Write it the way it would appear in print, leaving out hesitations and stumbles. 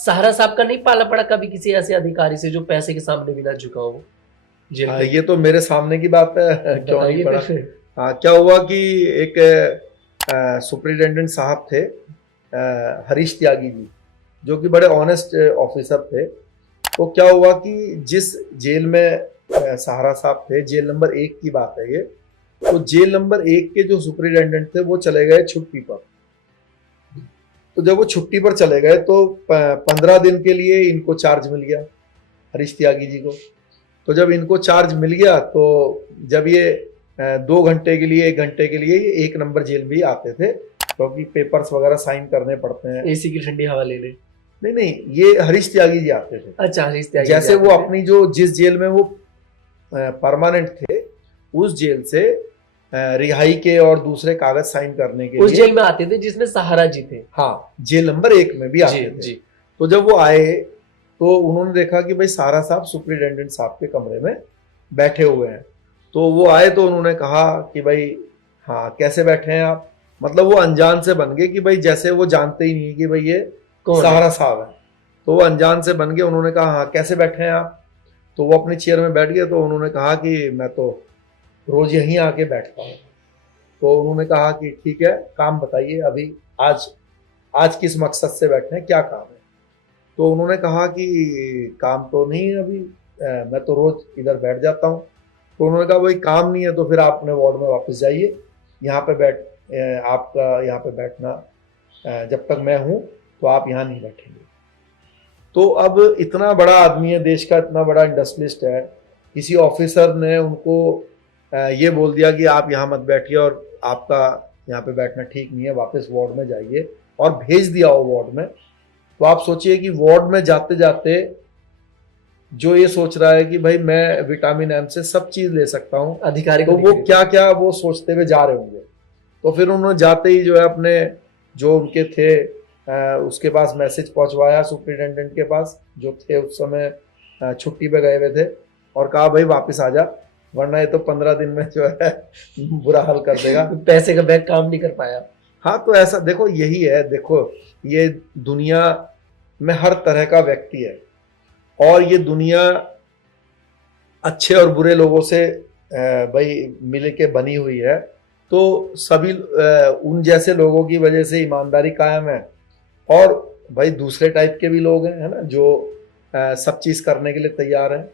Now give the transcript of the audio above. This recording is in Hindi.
सहारा साहब का नहीं पाला पड़ा कभी किसी ऐसे अधिकारी से जो पैसे के सामने भी ना झुका हो जेल हाँ, में? ये तो मेरे सामने की बात है। क्यों नहीं बताइए पड़ा। फिर। हाँ, क्या हुआ कि एक सुपरिटेंडेंट साहब थे, हरीश त्यागी जी, जो कि बड़े ऑनेस्ट ऑफिसर थे। तो क्या हुआ कि जिस जेल में सहारा साहब थे, जेल नंबर 1 की बात है ये, तो जेल नंबर 1 के जो सुपरिटेंडेंट थे वो चले गए छुट्टी पर। तो जब वो छुट्टी पर चले गए तो 15 दिन के लिए इनको चार्ज मिल गया, हरीश त्यागी जी को। तो जब इनको चार्ज मिल गया तो जब ये 2 घंटे के लिए 1 घंटे के लिए ये 1 नंबर जेल भी आते थे, क्योंकि पेपर्स वगैरह साइन करने पड़ते हैं। एसी की ठंडी हवा लेने। नहीं नहीं, ये हरीश त्यागी जी आते थे। अच्छा, हरीश त्यागी जैसे जाते वो थे। अपनी जो जिस जेल में वो परमानेंट थे, उस जेल से रिहाई के और दूसरे कागज साइन करने के उस लिए जेल में आते थे जिसमें सहारा जी थे। हाँ, जेल नंबर 1 में भी आते जी थे। जी। तो जब वो आए तो उन्होंने देखा कि भाई सहारा साहब सुपरिटेंडेंट साहब के कमरे में बैठे हुए हैं। तो वो आए तो उन्होंने कहा कि भाई हाँ, कैसे बैठे हैं आप। मतलब वो अनजान से बन गए कि भाई जैसे वो जानते ही नहीं कि भाई ये कौन है? सहारा साहब है। तो वो अनजान से बन गए। उन्होंने कहा हाँ, कैसे बैठे हैं आप। तो वो अपनी चेयर में बैठ गए। तो उन्होंने कहा कि मैं तो रोज यहीं आके बैठता हूँ। तो उन्होंने कहा कि ठीक है, काम बताइए अभी, आज आज किस मकसद से बैठे हैं, क्या काम है। तो उन्होंने कहा कि काम तो नहीं है अभी, मैं तो रोज इधर बैठ जाता हूँ। तो उन्होंने कहा भाई काम नहीं है तो फिर आप अपने वार्ड में वापस जाइए, यहाँ पे आपका यहाँ पे बैठना, जब तक मैं हूँ तो आप यहाँ नहीं बैठेंगे। तो अब इतना बड़ा आदमी है, देश का इतना बड़ा इंडस्ट्रियलिस्ट है, किसी ऑफिसर ने उनको ये बोल दिया कि आप यहाँ मत बैठिए और आपका यहाँ पे बैठना ठीक नहीं है, वापस वार्ड में जाइए, और भेज दिया वो वार्ड में। तो आप सोचिए कि वार्ड में जाते जाते जो ये सोच रहा है कि भाई मैं विटामिन एम से सब चीज ले सकता हूँ, अधिकारी तो को वो दिख रही क्या क्या वो सोचते हुए जा रहे होंगे। तो फिर उन्होंने जाते ही जो है अपने जो उनके थे उसके पास मैसेज पहुंचवाया, सुपरिटेंडेंट के पास जो थे उस समय छुट्टी पे गए हुए थे, और कहा भाई वापस आ जा, वरना ये तो 15 दिन में जो है बुरा हाल कर देगा। थी। पैसे का बैग काम नहीं कर पाया। हाँ, तो ऐसा देखो, यही है। देखो, ये दुनिया में हर तरह का व्यक्ति है, और ये दुनिया अच्छे और बुरे लोगों से भाई मिल के बनी हुई है। तो सभी उन जैसे लोगों की वजह से ईमानदारी कायम है, और भाई दूसरे टाइप के भी लोग हैं, है ना, जो सब चीज करने के लिए तैयार हैं।